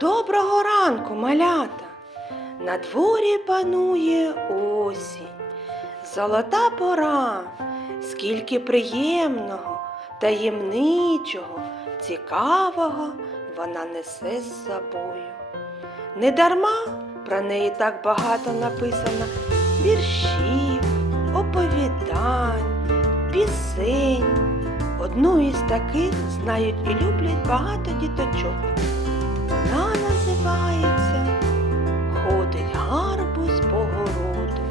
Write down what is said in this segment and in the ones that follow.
Доброго ранку, малята! На дворі панує осінь. Золота пора, скільки приємного, таємничого, цікавого вона несе з собою. Недарма про неї так багато написано віршів, оповідань, пісень. Одну із таких знають і люблять багато діточок. Називається Ходить гарбуз по городу,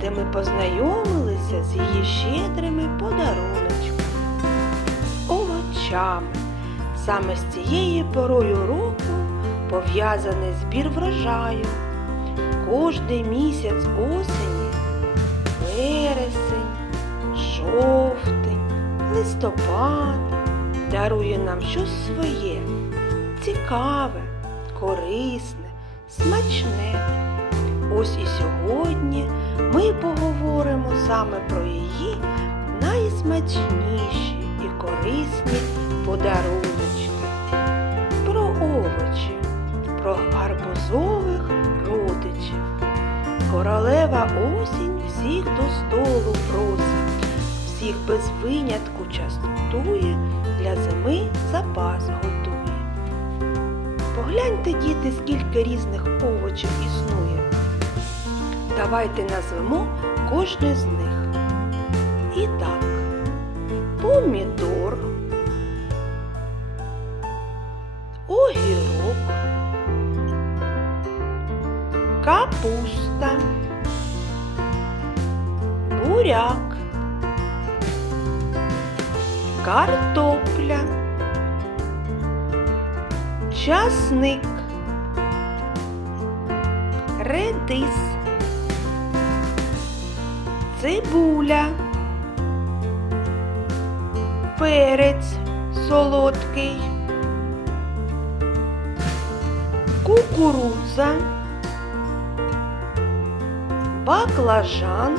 де ми познайомилися з її щедрими подаруночками, овочами. Саме з цією порою року пов'язаний збір врожаю. Кожний місяць осені, вересень, жовтень, листопад дарує нам щось своє цікаве, корисне, смачне. Ось і сьогодні ми поговоримо саме про її найсмачніші і корисні подаруночки, про овочі, про гарбузових родичів. Королева осінь всіх до столу просить, всіх без винятку частує, для зими запас. Погляньте, діти, скільки різних овочів існує. Давайте назвемо кожне з них. І так, помідор, огірок, капуста, буряк, картопля часник, редис, цибуля, перець солодкий, кукурудза, баклажан,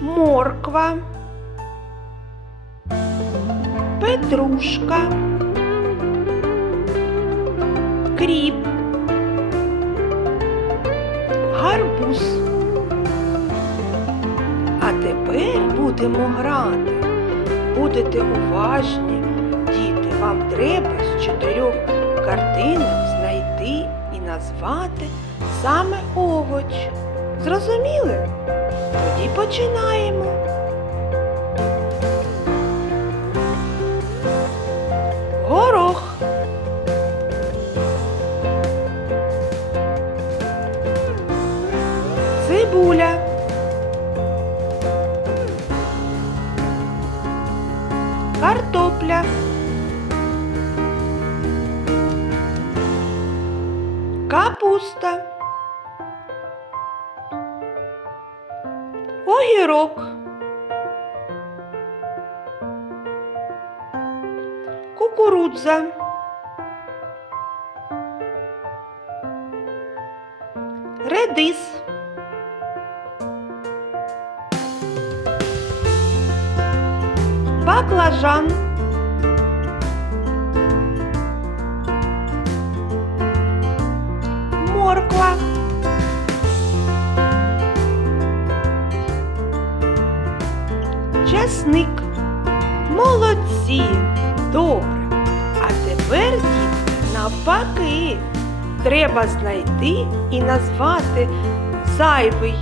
морква, петрушка кріп, гарбуз. А тепер будемо грати. Будете уважні, діти, вам треба з чотирьох картинок знайти і назвати саме овоч. Зрозуміли? Тоді починаємо. Цибуля, картопля, капуста, огірок, кукурудза. Редис. Баклажан, морква, часник. Молодці! Добре. А тепер, дітки, навпаки, треба знайти і назвати зайвий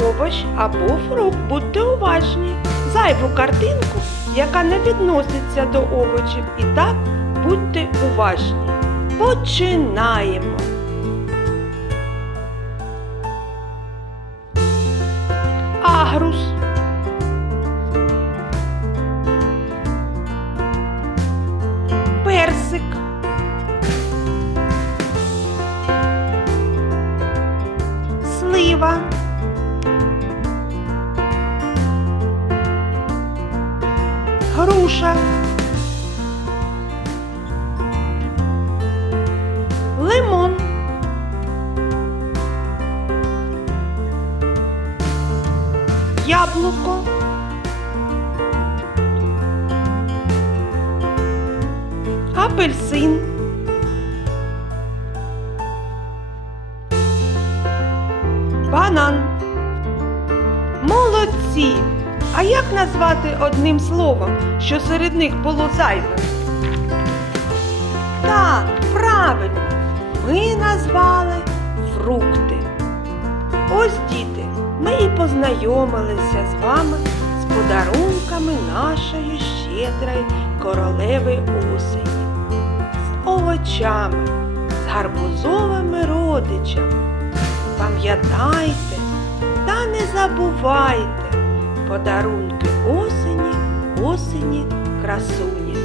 овоч або фрукт. Будьте уважні зайву картинку, яка не відноситься до овочів. І так будьте уважні. Починаємо. Агрус. Груша, лимон, яблуко, апельсин. Банан. А як назвати одним словом, що серед них було зайве? Так, правильно, ми назвали фрукти. Ось діти, ми і познайомилися з вами з подарунками нашої щедрої королеви осені, з овочами, з гарбузовими родичами. Пам'ятайте та не забувайте подарунки осені, осені, красуні.